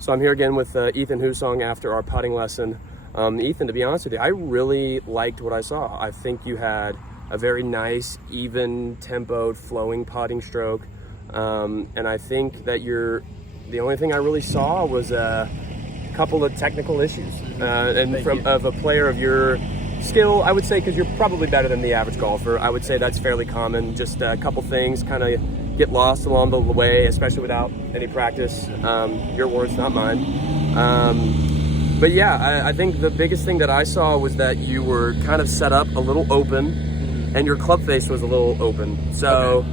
So I'm here again with Ethan Husong after our putting lesson. Ethan, to be honest with you, I really liked what I saw. I think you had a very nice, even tempoed, flowing putting stroke. And I think that the only thing I really saw was a couple of technical issues. Of a player of your skill, I would say, because you're probably better than the average golfer, I would say that's fairly common. Just a couple things kind of get lost along the way, especially without any practice. Your words, not mine. But yeah, I think the biggest thing that I saw was that you were kind of set up a little open and your club face was a little open. So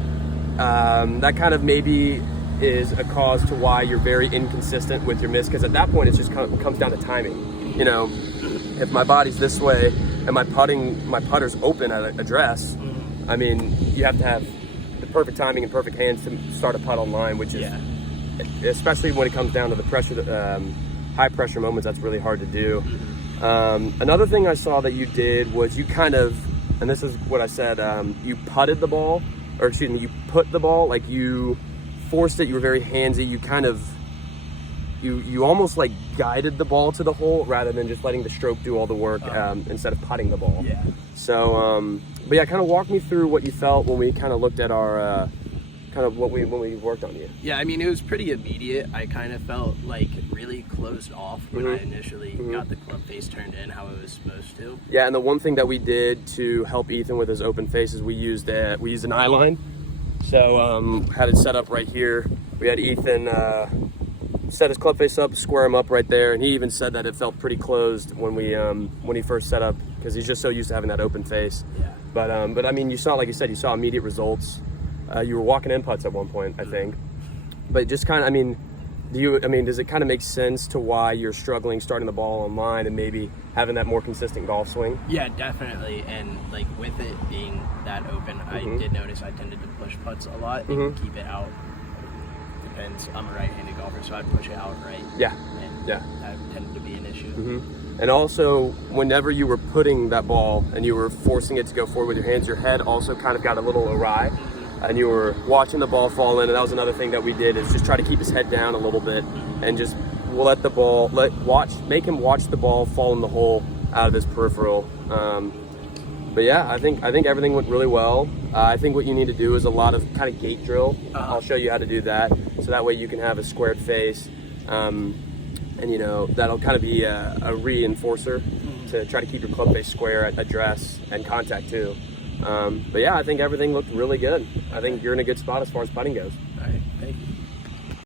that kind of maybe is a cause to why you're very inconsistent with your miss, because at that point it just comes down to timing. You know, if my body's this way and my putter's open at an address, I mean, you have to have the perfect timing and perfect hands to start a putt on line, which is, especially when it comes down to the pressure, high pressure moments, that's really hard to do. Another thing I saw that you did was you kind of, and this is what I said, you putted the ball, or excuse me, you put the ball, like you forced it, you were very handsy, you kind of, you almost like guided the ball to the hole rather than just letting the stroke do all the work instead of putting the ball. Yeah. So, but yeah, kind of walk me through what you felt when we kind of looked at our, when we worked on you. Yeah, I mean, it was pretty immediate. I kind of felt like really closed off when I initially got the club face turned in how it was supposed to. Yeah, and the one thing that we did to help Ethan with his open face is we used an eye line. So had it set up right here. We had Ethan set his club face up, square him up right there, and he even said that it felt pretty closed when he first set up, because he's just so used to having that open face. Yeah. But I mean, you saw, like you said, you saw immediate results. You were walking in putts at one point, I think. But just kind of, I mean, does it kind of make sense to why you're struggling starting the ball on line and maybe having that more consistent golf swing? Yeah, definitely. And like with it being that open, I did notice I tended to push putts a lot and keep it out. Depends. I'm a right-handed golfer, so I'd push it out right. Yeah. And that tended to be an issue. And also, whenever you were putting that ball and you were forcing it to go forward with your hands, your head also kind of got a little awry. And you were watching the ball fall in, and that was another thing that we did, is just try to keep his head down a little bit and just let the ball, make him watch the ball fall in the hole out of his peripheral. But yeah, I think everything went really well. I think what you need to do is a lot of kind of gate drill. I'll show you how to do that, so that way you can have a squared face, and you know, that'll kind of be a reinforcer to try to keep your club face square at address and contact too. But yeah, I think everything looked really good. I think you're in a good spot as far as putting goes.